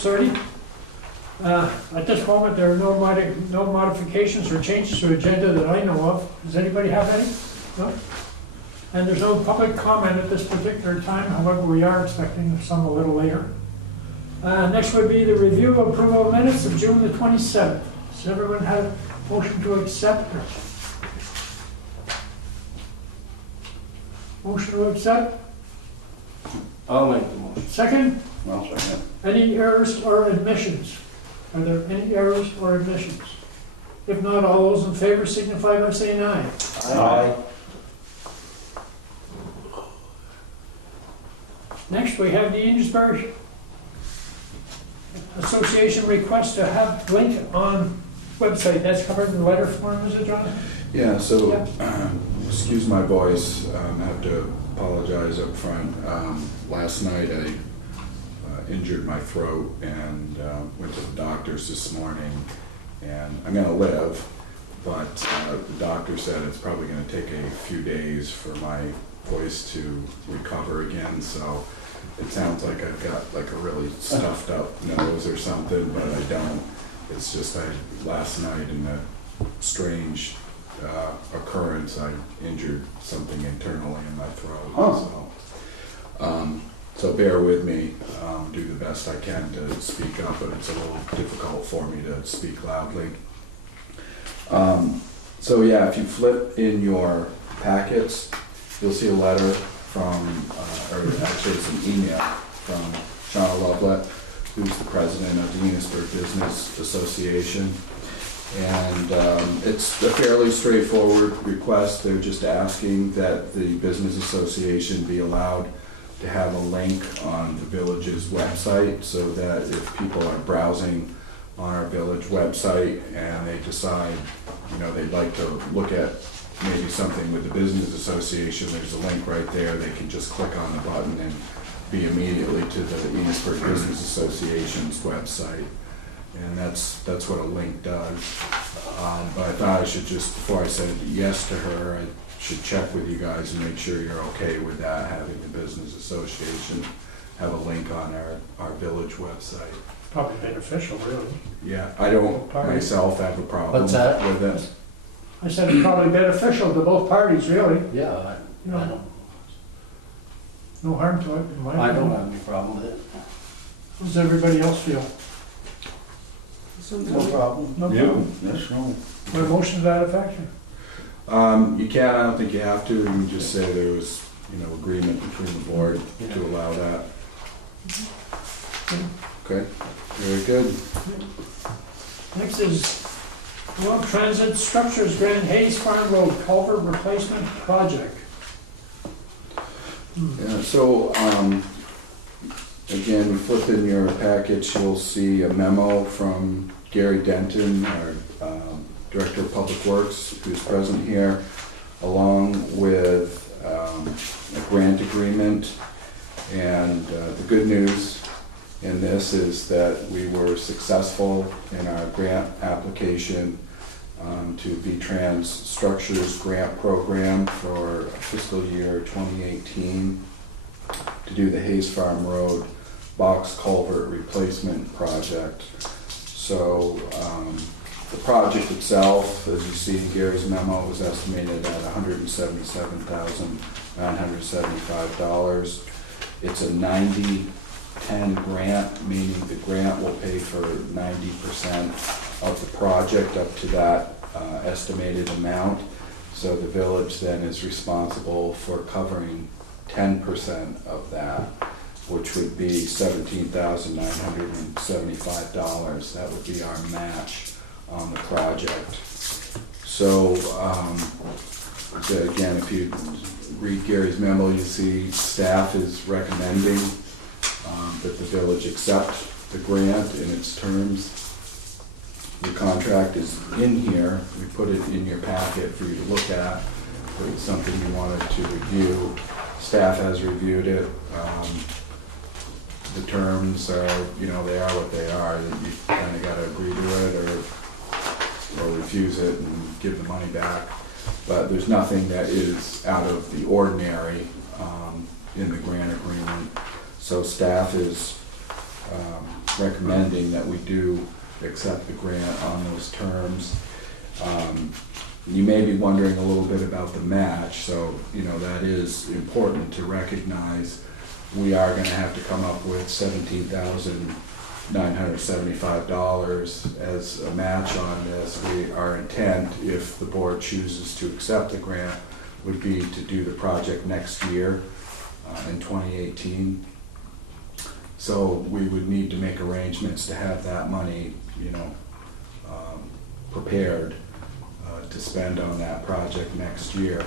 groups already. At this moment, there are no modifications or changes to agenda that I know of. Does anybody have any? No? And there's no public comment at this particular time, however, we are expecting some a little later. Next would be the review of approval of minutes of June the 27th. Does everyone have a motion to accept? Motion to accept? I'll make the motion. Second? I'll second. Any errors or omissions? Are there any errors or omissions? If not, all those in favor signify by saying aye. Aye. Next, we have the Enosburg Association request to have link on website. That's covered in the letter form, is it, John? Yeah, so, excuse my voice, I have to apologize up front. Last night I injured my throat and went to the doctor's this morning, and I'm gonna live, but the doctor said it's probably gonna take a few days for my voice to recover again, so it sounds like I've got like a really stuffed up nose or something, but I don't. It's just last night in a strange occurrence, I injured something internally in my throat. Oh. So bear with me, do the best I can to speak up, but it's a little difficult for me to speak loudly. So yeah, if you flip in your packets, you'll see a letter from, or actually it's an email from Shauna Lovelet, who's the president of the Enosburg Business Association. And it's a fairly straightforward request. They're just asking that the Business Association be allowed to have a link on the village's website, so that if people are browsing on our village website and they decide, you know, they'd like to look at maybe something with the Business Association, there's a link right there. They can just click on the button and be immediately to the Enosburg Business Association's website. And that's what a link does. But I thought I should just, before I said yes to her, I should check with you guys and make sure you're okay with that, having the Business Association have a link on our village website. Probably beneficial, really. Yeah, I don't myself have a problem What's that? with it. I said it's probably beneficial to both parties, really. Yeah, You know, I don't, no harm to it, in my I don't opinion. have any problem with it. How does everybody else feel? No problem. No problem. Yes, no. My motion to that effect? You can, I don't think you have to, you can just say there was, you know, agreement between the board to allow that. Okay, very good. Next is Vermont Transit Structures Grand Hayes Farm Road Culvert Replacement Project. Yeah, so, again, flip in your package, you'll see a memo from Gary Denton, our Director of Public Works, who's present here, along with a grant agreement. And the good news in this is that we were successful in our grant application to V-Trans Structures Grant Program for fiscal year 2018 to do the Hayes Farm Road Box Culvert Replacement Project. So the project itself, as you see in Gary's memo, was estimated at $177,975. It's a 90-10 grant, meaning the grant will pay for 90% of the project up to that estimated amount. So the village then is responsible for covering 10% of that, which would be $17,975. That would be our match on the project. So again, if you read Gary's memo, you see staff is recommending that the village accept the grant in its terms. The contract is in here. We put it in your packet for you to look at. If it's something you wanted to review, staff has reviewed it. The terms are, you know, they are what they are. You kind of got to agree to it or refuse it and give the money back. But there's nothing that is out of the ordinary in the grant agreement. So staff is recommending that we do accept the grant on those terms. You may be wondering a little bit about the match, so, you know, that is important to recognize. We are gonna have to come up with $17,975 as a match on this. Our intent, if the board chooses to accept the grant, would be to do the project next year, in 2018. So we would need to make arrangements to have that money, you know, prepared to spend on that project next year.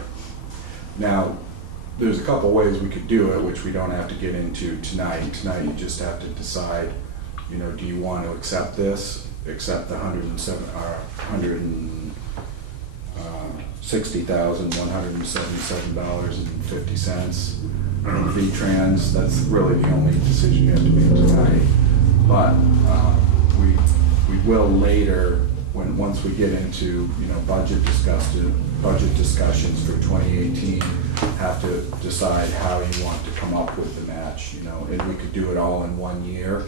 Now, there's a couple ways we could do it, which we don't have to get into tonight. Tonight, you just have to decide, you know, do you want to accept this, accept the $160,177.50 in V-Trans. That's really the only decision you have to make tonight. But we will later, once we get into, you know, budget discussions for 2018, have to decide how you want to come up with the match, you know. And we could do it all in 1 year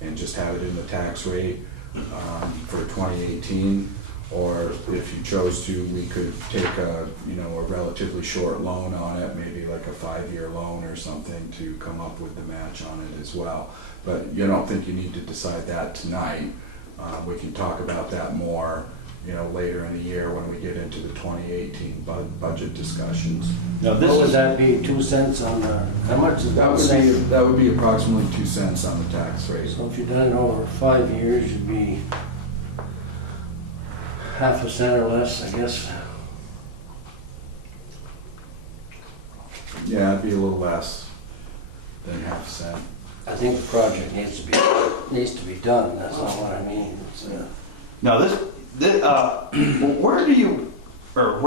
and just have it in the tax rate for 2018. Or if you chose to, we could take a, you know, a relatively short loan on it, maybe like a 5-year loan or something, to come up with the match on it as well. But you don't think you need to decide that tonight. We can talk about that more, you know, later in the year when we get into the 2018 budget discussions. Now, this What would is, that be, 2 cents on the, how much is that? That would be approximately 2 cents on the tax rate. So if you done it over 5 years, you'd be half a cent or less, I guess. Yeah, it'd be a little less than half a cent. I think the project needs to be done, that's not what I mean. It's, Now, where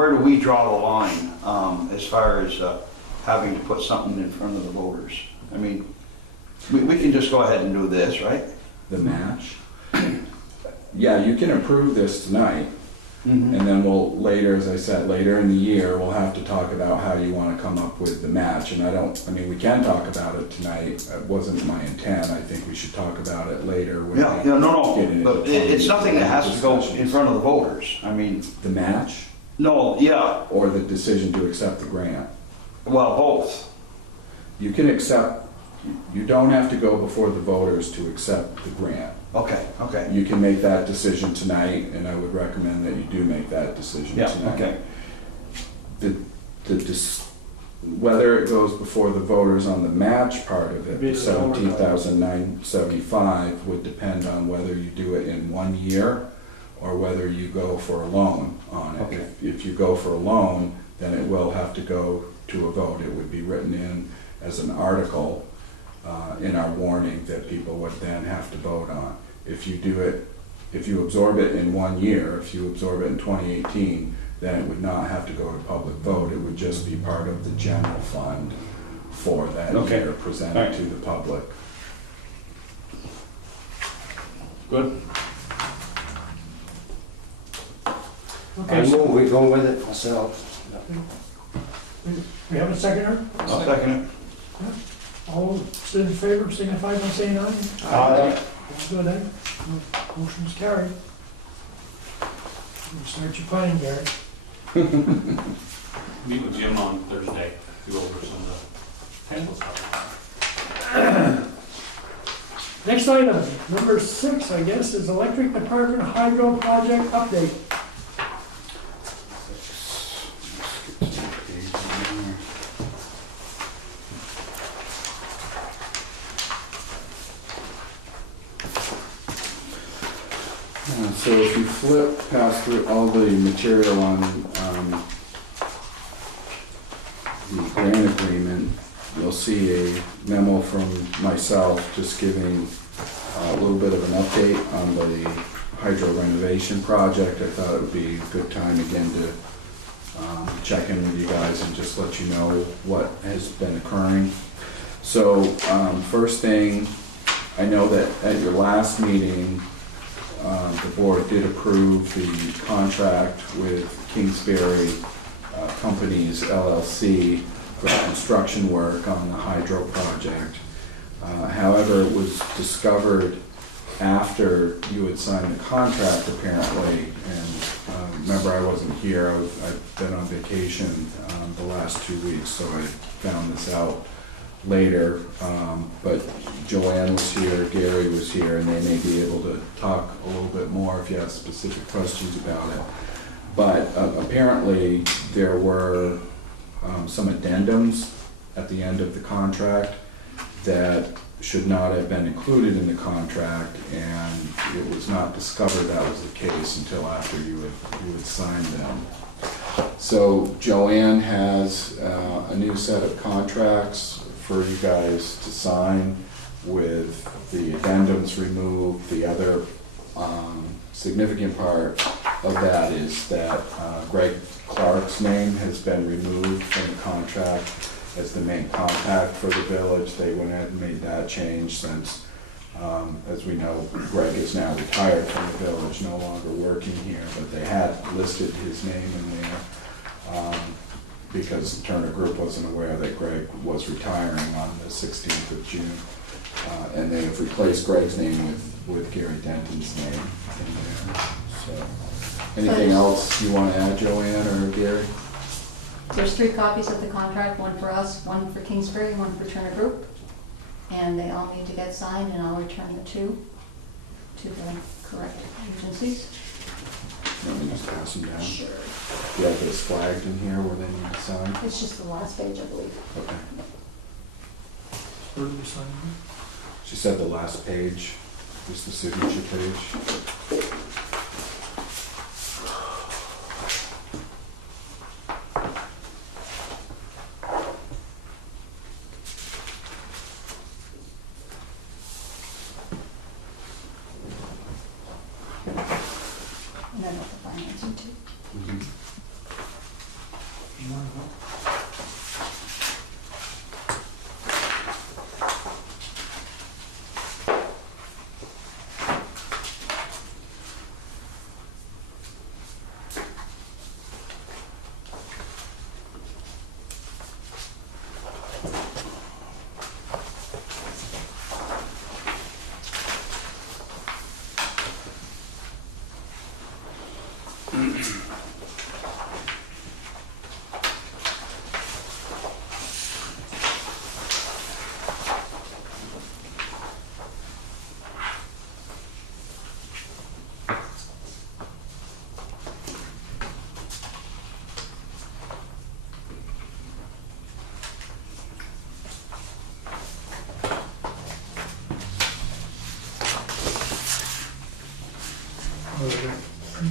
do we draw the line as far as having to put something in front of the voters? I mean, we can just go ahead and do this, right? The match? Yeah, you can approve this tonight. Mm-hmm. And then we'll later, as I said, later in the year, we'll have to talk about how you want to come up with the match. And we can talk about it tonight. It wasn't my intent. I think we should talk about it later. When Yeah, we no, get into but it's something that has to go in discussions. front of the voters. I mean, The match no, yeah, or the decision to accept the grant? well, both. You can accept, you don't have to go before the voters to accept the grant. Okay, okay. You can make that decision tonight, and I would recommend that you do make that decision Yeah, tonight. okay. Whether it goes before the voters on the match part of it, Be the the lower $17,975, would depend on whether you do it in 1 year or whether you go for a loan on it. Okay. If you go for a loan, then it will have to go to a vote. It would be written in as an article in our warning that people would then have to vote on. If you absorb it in 1 year, if you absorb it in 2018, then it would not have to go to public vote. It would just be part of the general fund for that Okay. year presented All right. to the public. Good. I Okay, so move we go with it myself. we have a seconder? I'll second it. All those in favor, signify by saying aye. Aye. Good, eh? Motion's carried. You start your planning, Gary. Meet with Jim on Thursday to go over some of the technical stuff. Next item, number 6, I guess, is Electric Department Hydro Project Update. So if you flip past through all the material on the grant agreement, you'll see a memo from myself just giving a little bit of an update on the hydro renovation project. I thought it would be a good time again to check in with you guys and just let you know what has been occurring. So first thing, I know that at your last meeting, the board did approve the contract with Kingsbury Companies LLC for construction work on the hydro project. However, it was discovered after you had signed the contract apparently, and remember I wasn't here, I've been on vacation the last 2 weeks, so I found this out later. But Joanne was here, Gary was here, and they may be able to talk a little bit more if you have specific questions about it. But apparently there were some addendums at the end of the contract that should not have been included in the contract, and it was not discovered that was the case until after you had signed them. So Joanne has a new set of contracts for you guys to sign with the addendums removed. The other significant part of that is that Greg Clark's name has been removed from the contract as the main contact for the village. They went ahead and made that change since, as we know, Greg is now retired from the village, no longer working here, but they had listed his name in there because the Turner Group wasn't aware that Greg was retiring on the 16th of June. And they have replaced Greg's name with Gary Denton's name in there. So, anything else you want to add, Joanne or Gary? There's 3 copies of the contract, one for us, one for Kingsbury, one for Turner Group. And they all need to get signed, and I'll return the 2 to the correct agencies. Let me just pass them down. Sure. You have this flagged in here where they need to sign? It's just the last page, I believe. Okay. Where do we sign? She said the last page is the signature page. And then with the financing too.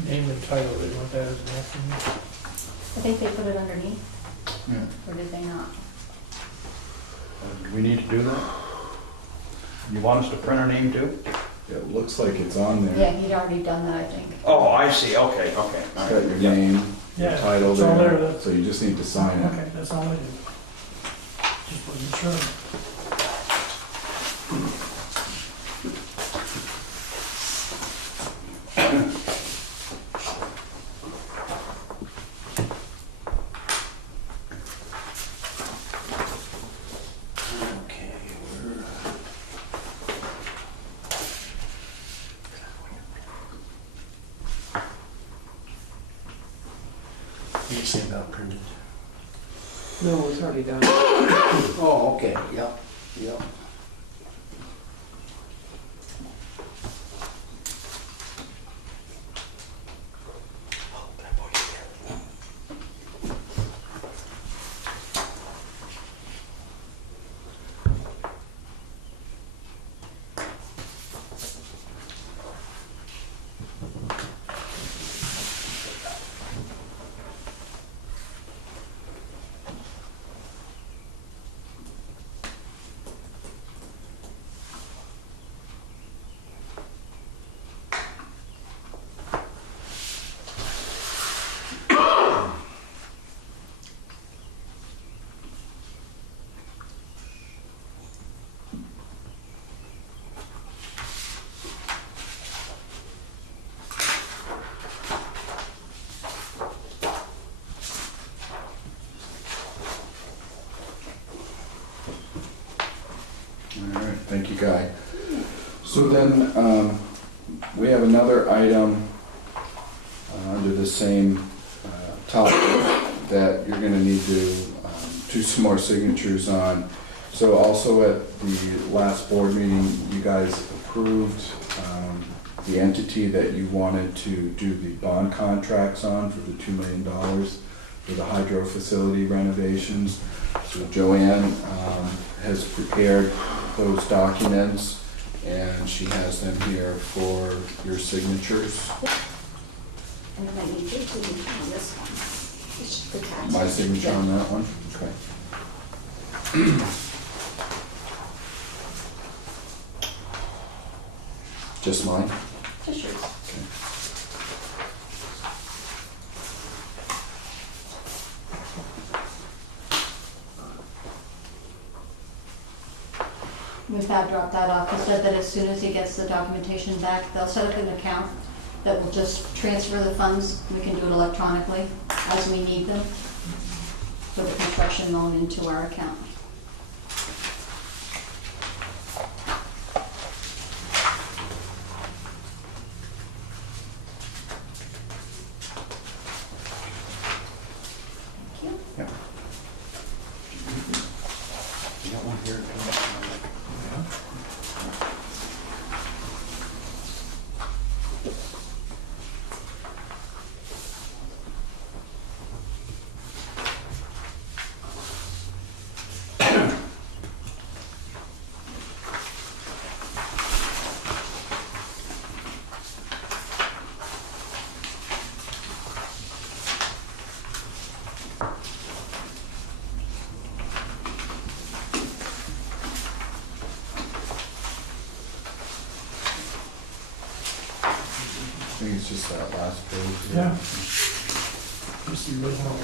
Name and title, they want that as an afternoon. I think they put it underneath, Yeah. or did they not? Do we need to do that? You want us to print our name too? It looks like it's on there. Yeah, he'd already done that, I think. Oh, I see, okay. It's got your name, your Yeah, title it's all there, there, that's- so you just need to sign it. Okay, that's all I did. Just wasn't sure. Okay, we're... You say about printed? No, it's already done. Oh, okay, yep, yep. All right, thank you, Guy. So then, we have another item under the same topic that you're gonna need to do some more signatures on. So also at the last board meeting, you guys approved the entity that you wanted to do the bond contracts on for the $2 million for the hydro facility renovations. So Joanne has prepared those documents, and she has them here for your signatures. And then I need your signature on this one. It's just the tax. My signature on that one? Okay. Just mine? Just yours. Okay. When Fab dropped that off, he said that as soon as he gets the documentation back, they'll set up an account that will just transfer the funds. We can do it electronically as we need them for the construction loan into our account. Thank you. Yeah. You got one here? I think it's just that last page. Yeah. Just the original.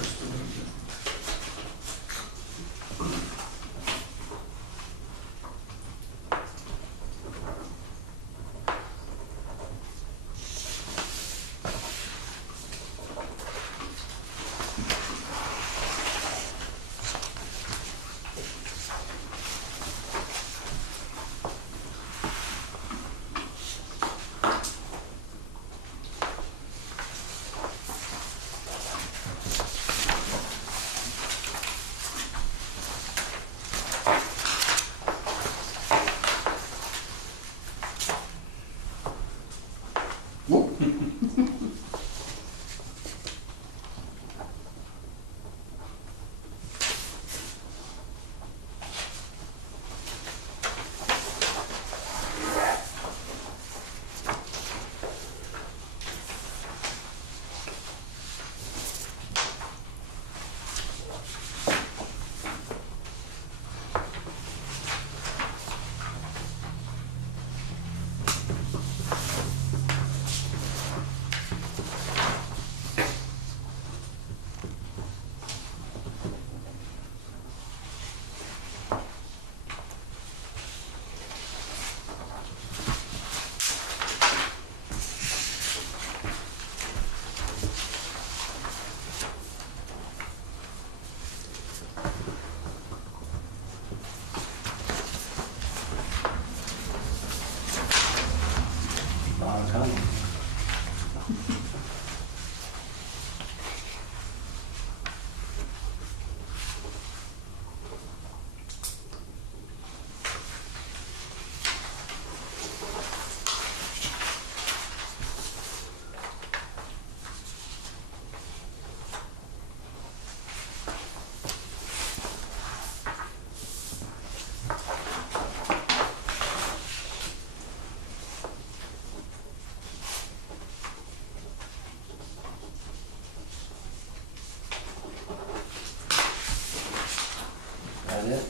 That it?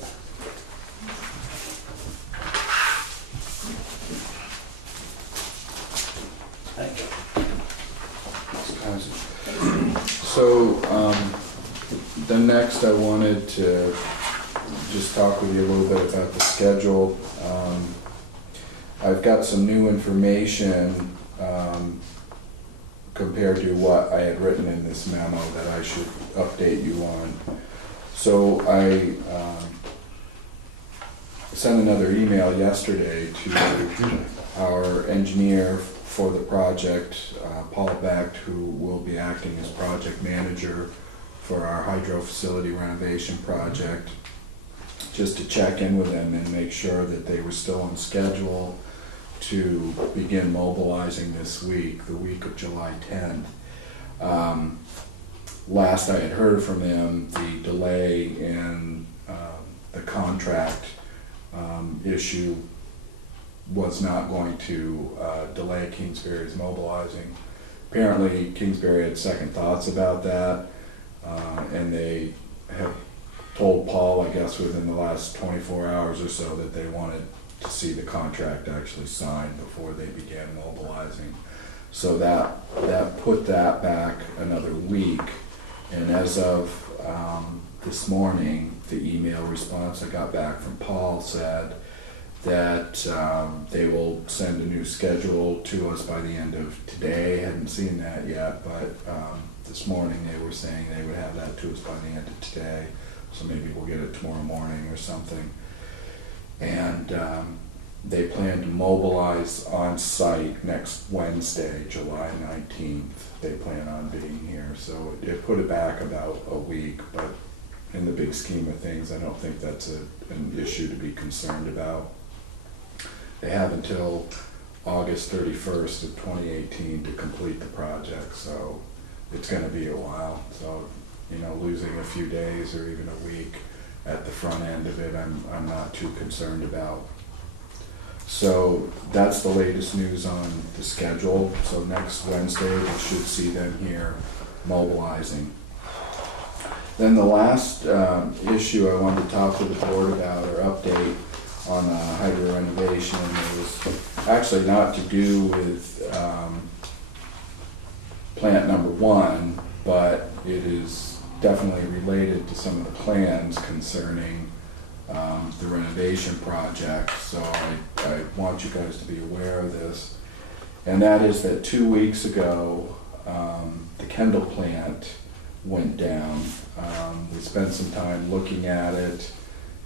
Thank you. So, then next I wanted to just talk with you a little bit about the schedule. I've got some new information, compared to what I had written in this memo that I should update you on. So I sent another email yesterday to our engineer for the project, Paul Becht, who will be acting as project manager for our hydro facility renovation project, just to check in with them and make sure that they were still on schedule to begin mobilizing this week, the week of July 10th. Last I had heard from them, the delay in the contract issue was not going to delay Kingsbury's mobilizing. Apparently Kingsbury had second thoughts about that, and they have told Paul, I guess within the last 24 hours or so, that they wanted to see the contract actually signed before they began mobilizing. So that put that back another week, and as of this morning, the email response I got back from Paul said that they will send a new schedule to us by the end of today. Hadn't seen that yet, but this morning they were saying they would have that to us by the end of today, so maybe we'll get it tomorrow morning or something. And they plan to mobilize on site next Wednesday, July 19th. They plan on being here, so it put it back about a week, but in the big scheme of things, I don't think that's an issue to be concerned about. They have until August 31st of 2018 to complete the project, so it's going to be a while. So, you know, losing a few days or even a week at the front end of it, I'm not too concerned about. So that's the latest news on the schedule. So next Wednesday, we should see them here mobilizing. Then the last issue I wanted to talk to the board about, or update on hydro renovation, is actually not to do with plant number 1, but it is definitely related to some of the plans concerning the renovation project. So I want you guys to be aware of this. And that is that 2 weeks ago, the Kendall plant went down. We spent some time looking at it.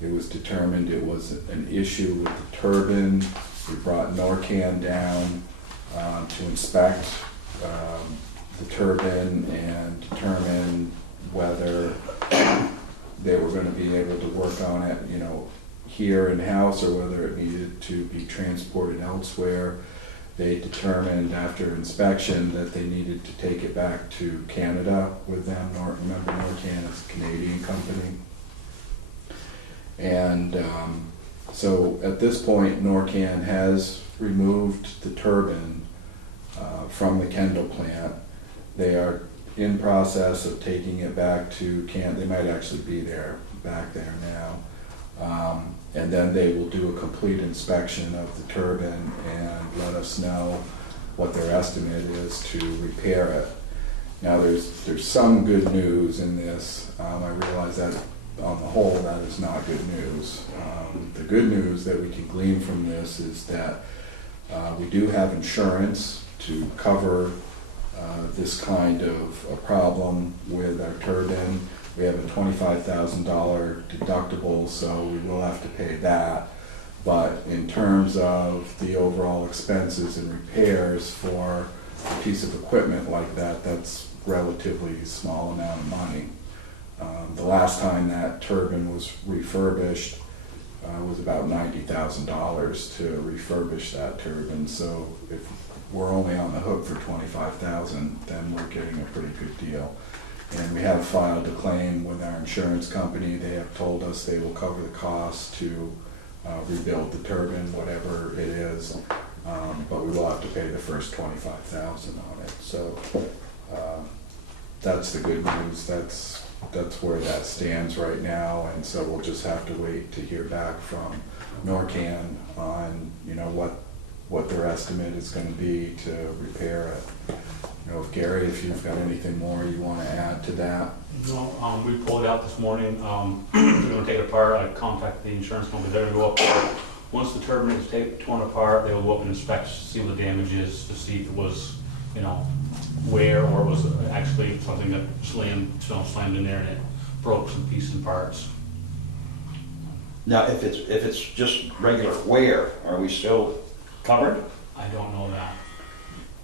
It was determined it was an issue with the turbine. We brought Norcan down to inspect the turbine and determine whether they were going to be able to work on it, you know, here in-house, or whether it needed to be transported elsewhere. They determined after inspection that they needed to take it back to Canada with them. Remember, Norcan is a Canadian company. And so at this point, Norcan has removed the turbine from the Kendall plant. They are in process of taking it back to Canada. They might actually be back there now. And then they will do a complete inspection of the turbine and let us know what their estimate is to repair it. Now there's some good news in this. I realize that on the whole that is not good news. The good news that we can glean from this is that we do have insurance to cover this kind of a problem with our turbine. We have a $25,000 deductible, so we will have to pay that. But in terms of the overall expenses and repairs for a piece of equipment like that, that's relatively small amount of money. The last time that turbine was refurbished was about $90,000 to refurbish that turbine. So if we're only on the hook for $25,000, then we're getting a pretty good deal. And we have filed a claim with our insurance company. They have told us they will cover the cost to rebuild the turbine, whatever it is, but we will have to pay the first $25,000 on it. So that's the good news. That's where that stands right now, and so we'll just have to wait to hear back from Norcan on, you know, what their estimate is going to be to repair it. You know, Gary, if you've got anything more you want to add to that. No, we pulled it out this morning. We're gonna take it apart. I contacted the insurance company. They're gonna go up there. Once the turbine is torn apart, they will go up and inspect, see what the damage is, to see if it was, you know, wear, or was it actually something that slammed in there and it broke some pieces and parts. Now, if it's just regular wear, are we still covered? I don't know that.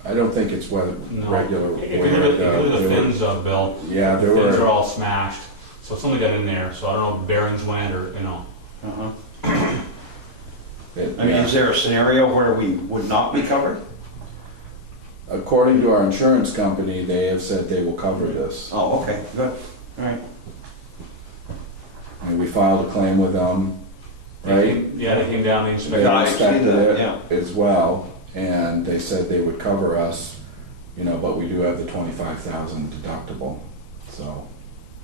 I don't think it's weather, No. regular. If you look at the fins, Bill, Yeah, the there fins are were, all smashed, so something got in there, so I don't know if the bearings went or, you know. Uh-huh. it- I mean, yeah. is there a scenario where we would not be covered? According to our insurance company, they have said they will cover this. Oh, okay, good, all right. And we filed a claim with them, right? Yeah, they came down, they They inspected. Yeah, I see inspected that, it yeah. as well, and they said they would cover us, you know, but we do have the 25,000 deductible. So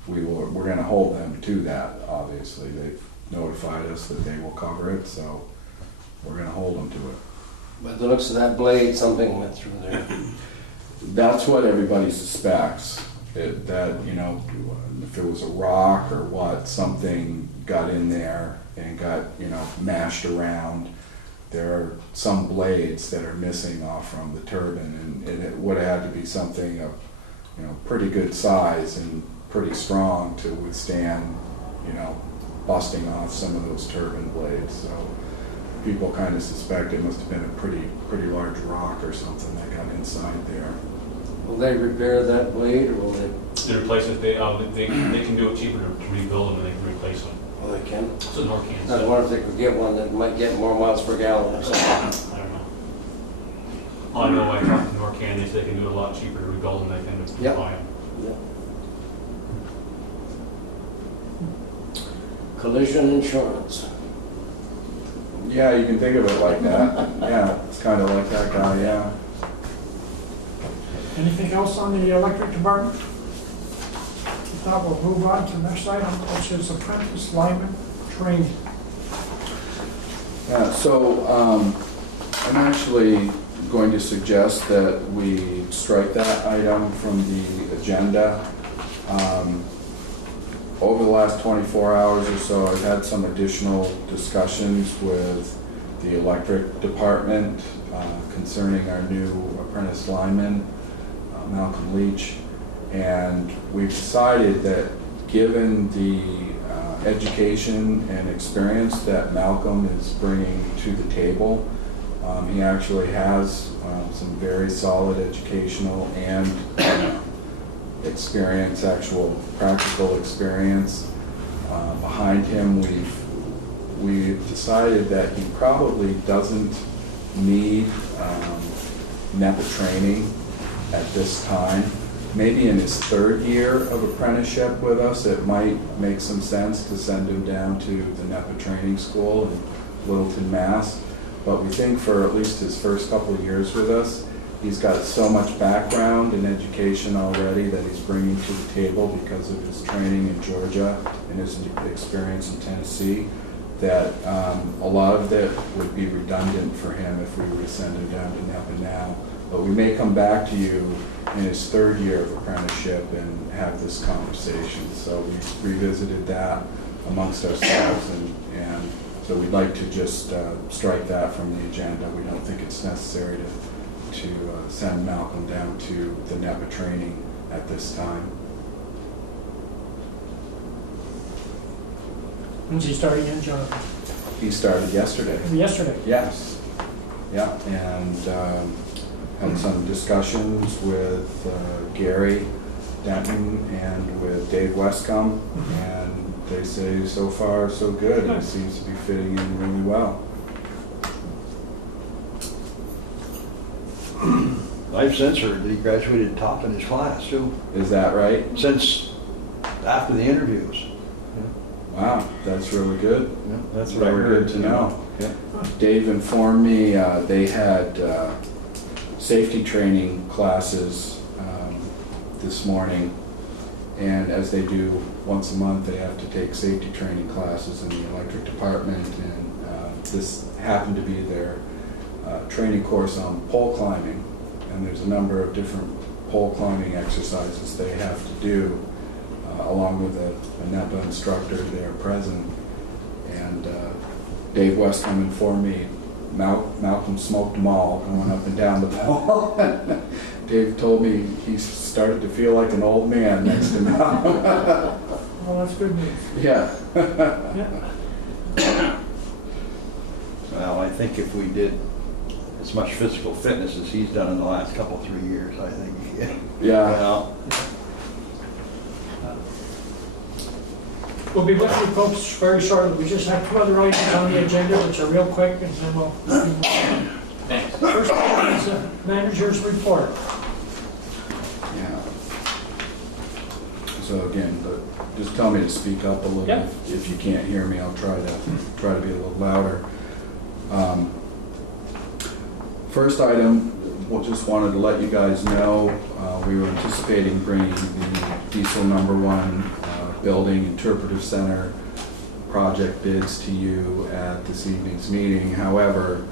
we're gonna hold them to that, obviously. They've notified us that they will cover it, so we're gonna hold them to it. By the looks of that blade, something went through there. That's what everybody suspects, that, you know, if it was a rock or what, something got in there and got, you know, mashed around. There are some blades that are missing off from the turbine, and it would have had to be something of, you know, pretty good size and pretty strong to withstand, you know, busting off some of those turbine blades. So people kind of suspect it must have been a pretty large rock or something that got inside there. Will they repair that blade, or will they, They replace it, they can do it cheaper to rebuild them than they can replace them. well, they can? So Norcan I was said, wondering if they could get one that might get more miles per gallon or something. I don't know. All I know, I talked to Norcan, they said they can do it a lot cheaper to rebuild them than they can Yep. buy them. Yeah. Collision insurance. Yeah, you can think of it like that. Yeah, it's kind of like that guy, yeah. Anything else on the electric department? If not, we'll move on to the next item, which is apprentice lineman training. Yeah, so I'm actually going to suggest that we strike that item from the agenda. Over the last 24 hours or so, I've had some additional discussions with the electric department concerning our new apprentice lineman, Malcolm Leach, and we've decided that given the education and experience that Malcolm is bringing to the table, he actually has some very solid educational and experience, actual practical experience behind him. We've decided that he probably doesn't need NEPA training at this time. Maybe in his third year of apprenticeship with us, it might make some sense to send him down to the NEPA training school in Littleton, Mass. But we think for at least his first couple of years with us, he's got so much background in education already that he's bringing to the table because of his training in Georgia and his experience in Tennessee, that a lot of it would be redundant for him if we were to send him down to NEPA now. But we may come back to you in his third year of apprenticeship and have this conversation. So we revisited that amongst ourselves, and so we'd like to just strike that from the agenda. We don't think it's necessary to send Malcolm down to the NEPA training at this time. When's he starting in, Jonathan? He started yesterday. Yesterday. Yes. Yeah, and had some discussions with Gary Denton and with Dave Westcomb, and they say so far so good. It seems to be fitting in really well. I've since heard that he graduated top in his class too, Is that right? since after the interviews. Wow, that's really good. Yeah, that's what I Very heard. good to know. Dave informed me they had safety training classes this morning, and as they do once a month, they have to take safety training classes in the electric department, and this happened to be their training course on pole climbing, and there's a number of different pole climbing exercises they have to do along with a NEPA instructor there present. And Dave Westcomb informed me Malcolm smoked them all going up and down the pole. Dave told me he started to feel like an old man next to Malcolm. Well, that's good news. Yeah. Yeah. Well, I think if we did as much physical fitness as he's done in the last couple, 3 years, I think. Yeah, Well, We'll be with you folks very shortly. We just have 2 other items on the agenda, which are real quick, and then we'll. Thanks. First item is the manager's report. yeah. So again, just tell me to speak up a little. Yep. If you can't hear me, I'll try to be a little louder. First item, just wanted to let you guys know, we were anticipating bringing the diesel #1 building interpretive center project bids to you at this evening's meeting. However,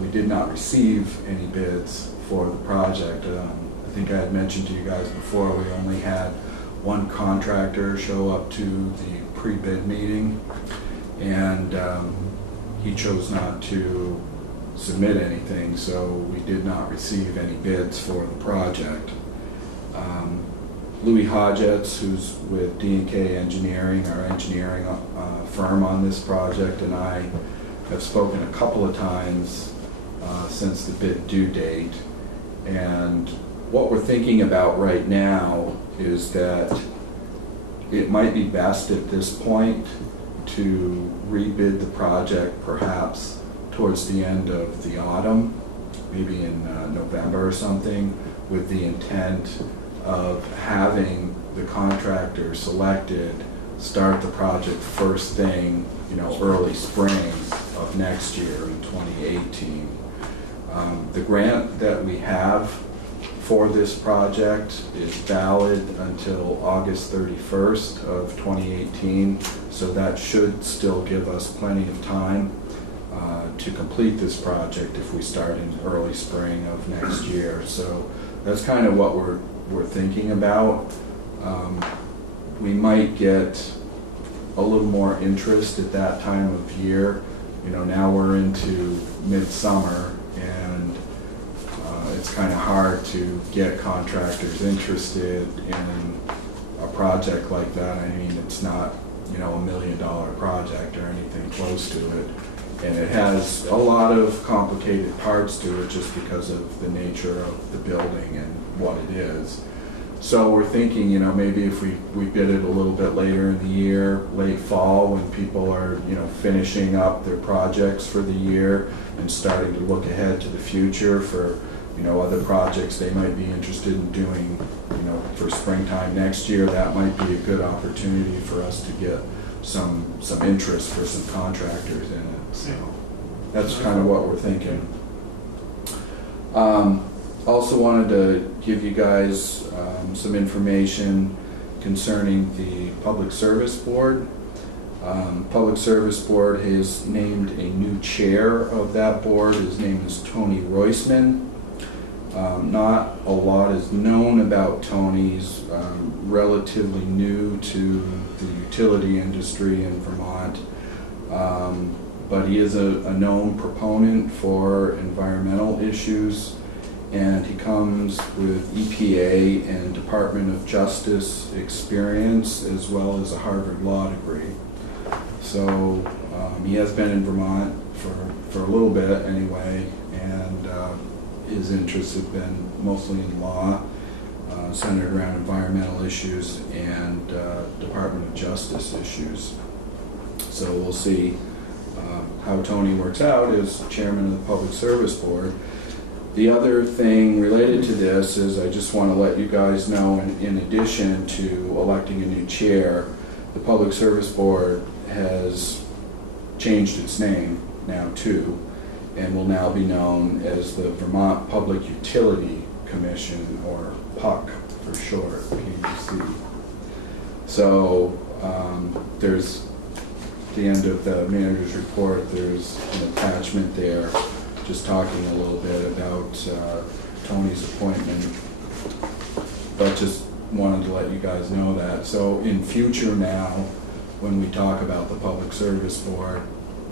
we did not receive any bids for the project. I think I had mentioned to you guys before, we only had one contractor show up to the pre-bid meeting, and he chose not to submit anything, so we did not receive any bids for the project. Louis Hodgetts, who's with D&K Engineering, our engineering firm on this project, and I have spoken a couple of times since the bid due date. And what we're thinking about right now is that it might be best at this point to rebid the project perhaps towards the end of the autumn, maybe in November or something, with the intent of having the contractor selected, start the project first thing, early spring of next year in 2018. The grant that we have for this project is valid until August 31st of 2018, so that should still give us plenty of time to complete this project if we start in early spring of next year. So that's kind of what we're thinking about. We might get a little more interest at that time of year. Now we're into midsummer, and it's kind of hard to get contractors interested in a project like that. I mean, it's not, $1 million project or anything close to it. And it has a lot of complicated parts to it just because of the nature of the building and what it is. So we're thinking, maybe if we bid it a little bit later in the year, late fall, when people are, finishing up their projects for the year and starting to look ahead to the future for, other projects they might be interested in doing, for springtime next year, that might be a good opportunity for us to get some interest for some contractors in it. So that's kind of what we're thinking. Also wanted to give you guys some information concerning the Public Service Board. Public Service Board has named a new chair of that board. His name is Tony Roisman. Not a lot is known about Tony. He's relatively new to the utility industry in Vermont, but he is a known proponent for environmental issues, and he comes with EPA and Department of Justice experience as well as a Harvard Law degree. So he has been in Vermont for a little bit anyway, and his interests have been mostly in law, centered around environmental issues and Department of Justice issues. So we'll see how Tony works out as chairman of the Public Service Board. The other thing related to this is I just want to let you guys know, in addition to electing a new chair, the Public Service Board has changed its name now too, and will now be known as the Vermont Public Utility Commission, or PUC for short, PUC. So there's the end of the manager's report, there's an attachment there just talking a little bit about Tony's appointment, but just wanted to let you guys know that. So in future now, when we talk about the Public Service Board,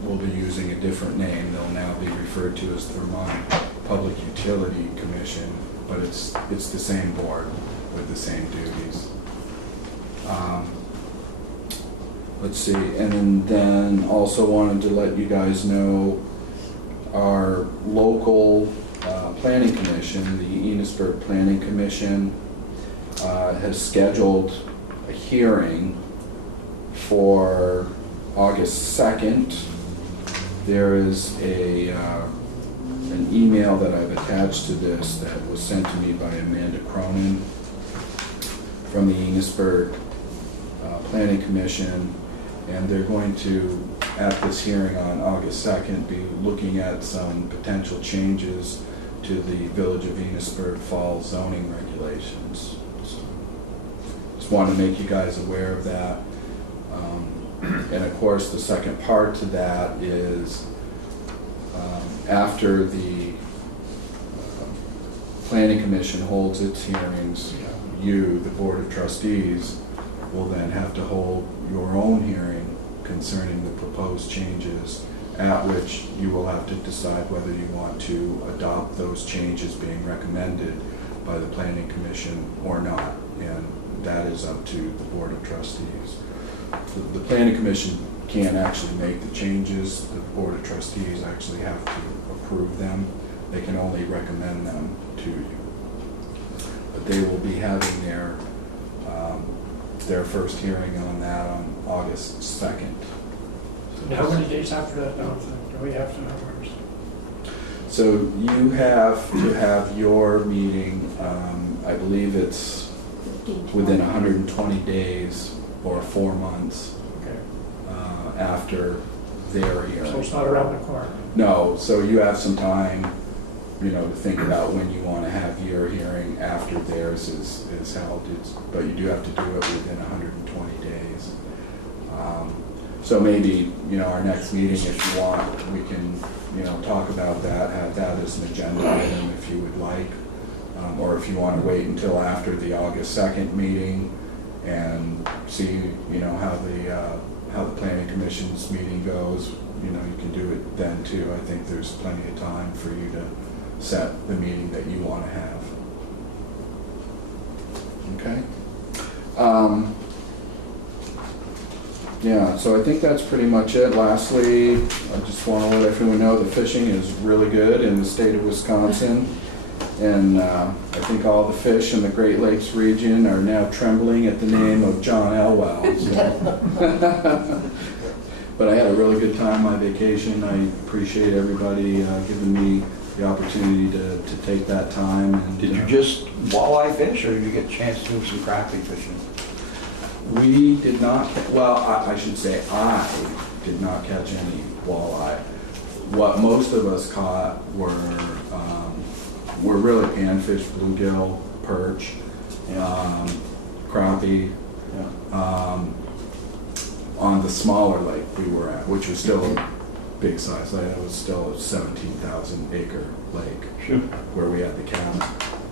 we'll be using a different name. They'll now be referred to as the Vermont Public Utility Commission, but it's the same board with the same duties. Let's see, and then also wanted to let you guys know our local planning commission, the Enosburg Planning Commission, has scheduled a hearing for August 2nd. There is an email that I've attached to this that was sent to me by Amanda Cronin from the Enosburg Planning Commission, and they're going to, at this hearing on August 2nd, be looking at some potential changes to the Village of Enosburg fall zoning regulations. So, just want to make you guys aware of that. And of course, the second part to that is after the Planning Commission holds its hearings, you, the Board of Trustees, will then have to hold your own hearing concerning the proposed changes, at which you will have to decide whether you want to adopt those changes being recommended by the Planning Commission or not. And that is up to the Board of Trustees. The Planning Commission can't actually make the changes. The Board of Trustees actually have to approve them. They can only recommend them to you. But they will be having their first hearing on that on August 2nd. So how many days after that, do we have to have ours? So you have to have your meeting, I believe it's 15, within 20. 120 days or 4 months Okay, after their hearing. so it's not around the corner. No, so you have some time, to think about when you want to have your hearing after theirs is held. But you do have to do it within 120 days. So maybe, our next meeting, if you want, we can, talk about that, have that as an agenda item if you would like. Or if you want to wait until after the August 2nd meeting and see, how the Planning Commission's meeting goes, you can do it then too. I think there's plenty of time for you to set the meeting that you want to have. Okay? Yeah, so I think that's pretty much it. Lastly, I just want to let everyone know the fishing is really good in the state of Wisconsin. And I think all the fish in the Great Lakes region are now trembling at the name of John Elwell. So. But I had a really good time on my vacation. I appreciate everybody giving me the opportunity to take that time. And, Did you just walleye fish, or did you get a chance to do some crappie fishing? We did not, I should say I did not catch any walleye. What most of us caught were really panfish, bluegill, perch, crappie, on the smaller lake we were at, which was still a big size lake. It was still a 17,000 acre lake. Sure. Where we had the cabin.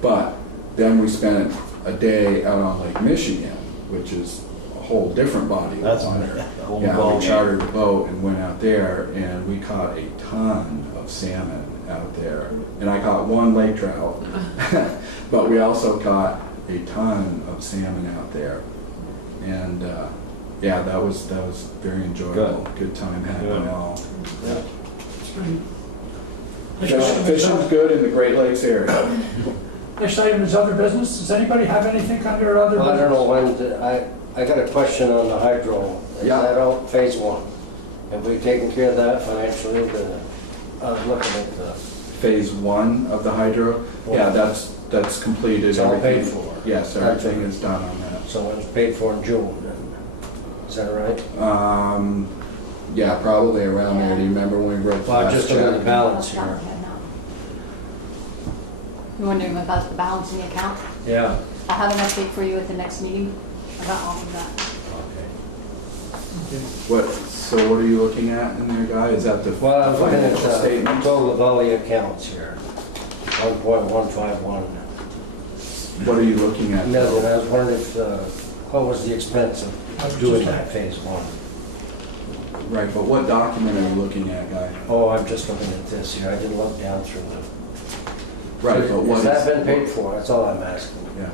But then we spent a day out on Lake Michigan, which is a whole different body of That's water. a whole Yeah, ball we game. chartered a boat and went out there, and we caught a ton of salmon out there. And I caught one lake trout, but we also caught a ton of salmon out there. And yeah, that was very enjoyable. Good time having it all. Fishing's good in the Great Lakes area. Next item is other business. Does anybody have anything under other business? Well, I don't know when, I got a question on the hydro. Is Yeah. that out, phase 1? Have we taken care of that financially? I was looking at the, Phase 1 of the hydro, yeah, that's completed. It's all paid Everything- for. Yes, everything is done on that. so it's paid for in June, then. Is that right? Yeah, probably around there. Do you remember when we wrote the Well, last just looking at the check? balance That's here. not bad now. You're wondering about the balance in the account? Yeah. I'll have an update for you at the next meeting about all of that. Okay. So what are you looking at in there, Guy? Is that the Well, I was looking at financial the statement? total of all the accounts here, 1.151 What are you looking at? million. I was wondering if, what was the expense I was of doing just- that phase 1? Right, but what document are you looking at, Guy? Oh, I'm just looking at this here. I didn't look down through the. Right, but what Has that been paid for? That's all I'm asking. Yeah.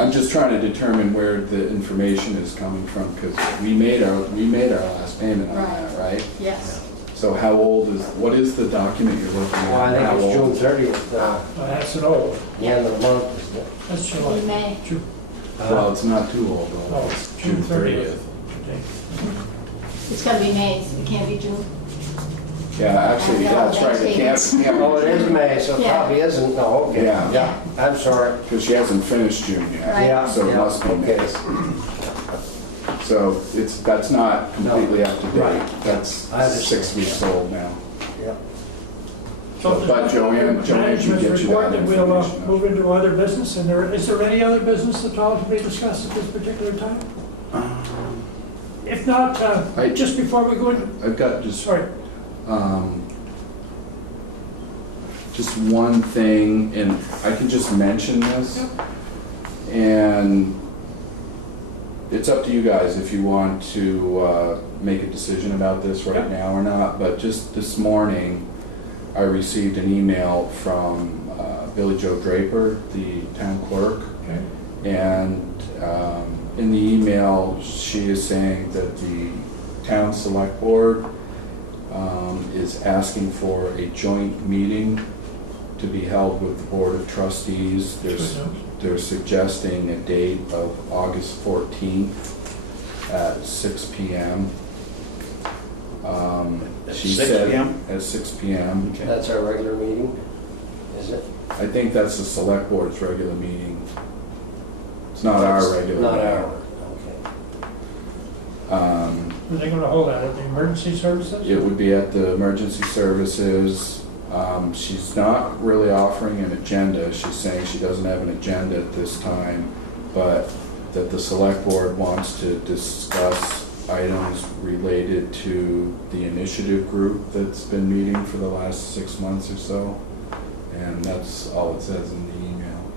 I'm just trying to determine where the information is coming from, because we made our last payment on that, right? Yes. So how old what is the document you're looking at? Well, I How think it's old? June 30th, That's an old, the end of the month, isn't it? that's In July. May. Well, it's not too old though. No, it's June 30th. It's gotta be May, it can't be June. Yeah, actually, Yeah, that's right, it can't, Oh, it is May, so it Yeah. probably isn't, no, okay. Yeah. Yeah, I'm sorry. because she hasn't finished June yet. Right. Yeah, So it yeah, must be okay. May. So that's not completely up to date. Right. That's I understand. 6 weeks old now. Yeah. But Joanne can Management's get you report, that and we'll information. move into other business, and is there any other business that ought to be discussed at this particular time? If not, just before we go into, I've got just sorry, just one thing, and I can just mention this. And it's up to you guys if you want to make a decision about this right now or not, but just this morning, I received an email from Billy Joe Draper, the town clerk, okay, and in the email, she is saying that the town select board is asking for a joint meeting to be held with the Board of Trustees. They're suggesting a date of August 14th at 6 p.m. She 6 said p.m.? at 6 p.m. That's our regular meeting, is it? I think that's the select board's regular meeting. It's not our regular Not meeting. our, okay. are they gonna hold that at the emergency services? It would be at the emergency services. She's not really offering an agenda. She's saying she doesn't have an agenda at this time, but that the select board wants to discuss items related to the initiative group that's been meeting for the last 6 months or so. And that's all it says in the email.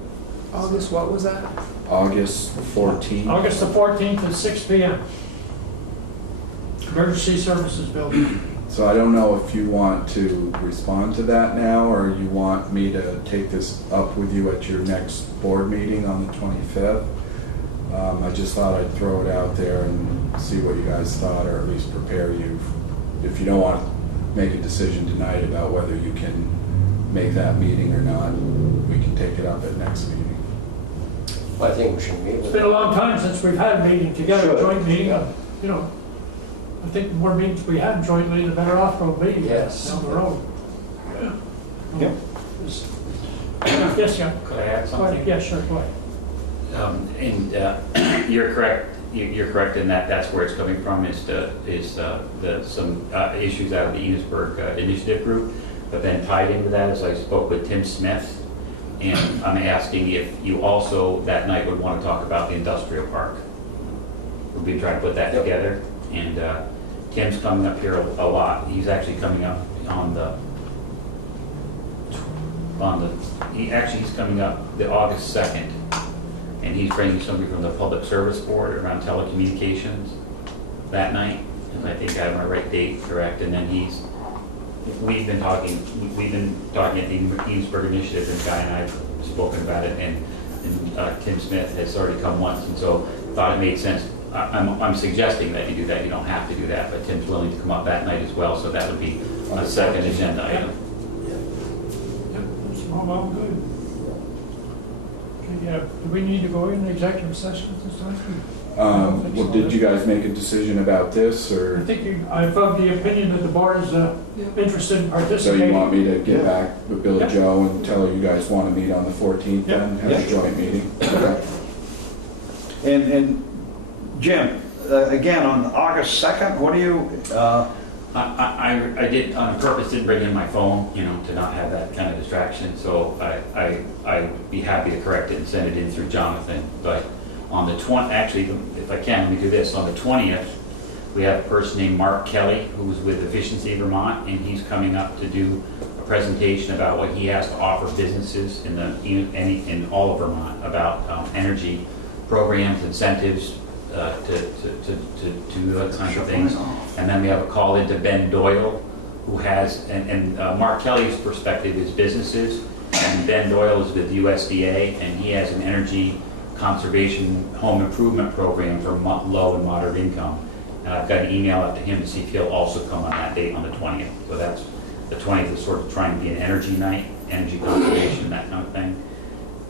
August, what was that? August 14th. August the 14th at 6 p.m. Emergency Services Building. So I don't know if you want to respond to that now, or you want me to take this up with you at your next board meeting on the 25th. I just thought I'd throw it out there and see what you guys thought, or at least prepare you. If you don't want to make a decision tonight about whether you can make that meeting or not, we can take it up at next meeting. I think we should meet It's with been a long time since we've had a meeting together, a Sure. joint meeting, Yeah. you know. I think the more meetings we have jointly, the better off we'll be Yes. down the road. Yep. Yes, yeah. Could I add Go ahead. something? Yeah, sure, go ahead. You're correct. You're correct in that that's where it's coming from is some issues out of the Enosburg initiative group. But then tied into that is I spoke with Tim Smith, and I'm asking if you also that night would want to talk about the industrial park. We'll be trying to put that Yep. together, and Tim's coming up here a lot. He's actually coming up he's coming up the August 2nd, and he's bringing somebody from the Public Service Board around telecommunications that night, and I think I have my right date correct, and then we've been talking at the Enosburg Initiative, and Guy and I have spoken about it, and Tim Smith has already come once, and so thought it made sense. I'm suggesting that you do that, you don't have to do that, but Tim's willing to come up that night as well, so that would be a second agenda item. Yep, that's all good. Okay, yeah, do we need to go in the executive session at this time? Well, did you guys make a decision about this, I or think I've of the opinion that the board is interested in so you participating. want me to get back with Billy Yeah. Joe and tell her you guys want to meet on the 14th then, have a Yeah. joint meeting? Okay. And Jim, again, on August 2nd, what do you, I did on purpose didn't bring in my phone, to not have that kind of distraction. So I'd be happy to correct it and send it in through Jonathan. But on the actually, if I can, let me do this. On the 20th, we have a person named Mark Kelly who's with Efficiency Vermont, and he's coming up to do a presentation about what he has to offer businesses in all of Vermont about energy programs, incentives. To do those kinds of things. And then we have a call into Ben Doyle, who has, and Mark Kelly's perspective is businesses, and Ben Doyle is with USDA, and he has an energy conservation home improvement program for low and moderate income. And I've got an email out to him to see if he'll also come on that date on the 20th. So that's, the 20th is sort of trying to be an energy night, energy conservation, that kind of thing.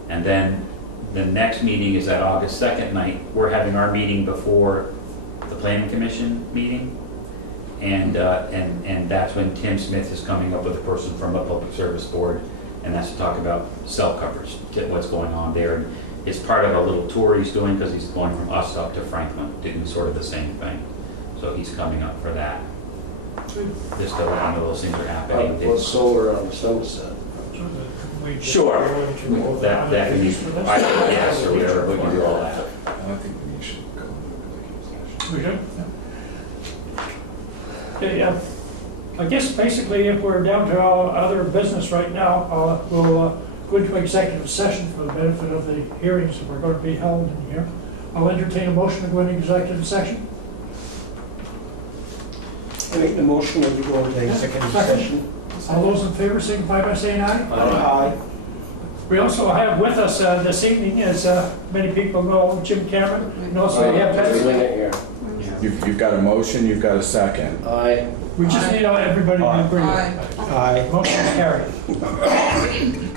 And then the next meeting is that August 2nd night. We're having our meeting before the planning commission meeting. And that's when Tim Smith is coming up with a person from a public service board, and that's to talk about cell coverage, what's going on there. And it's part of a little tour he's doing, because he's going from us up to Franklin, doing sort of the same thing. So he's coming up for that. Just to let you know those things are happening. With solar on Sunset. Sure. That can be, yes, or whatever, we can do all that. I don't think we should go into executive session. We should? Okay, yeah. I guess basically if we're down to our other business right now, we'll go into executive session for the benefit of the hearings that we're going to be held in here. I'll entertain a motion to go into executive session. I make the motion that we go into executive Second. session. All those in favor signify by saying aye. Aye. We also have with us this evening, as many people know, Jim Cameron, and also we have Wait a Betsy. minute here. You've got a motion, you've got a second. Aye. We just need everybody to agree. Aye. Aye. Motion is carried.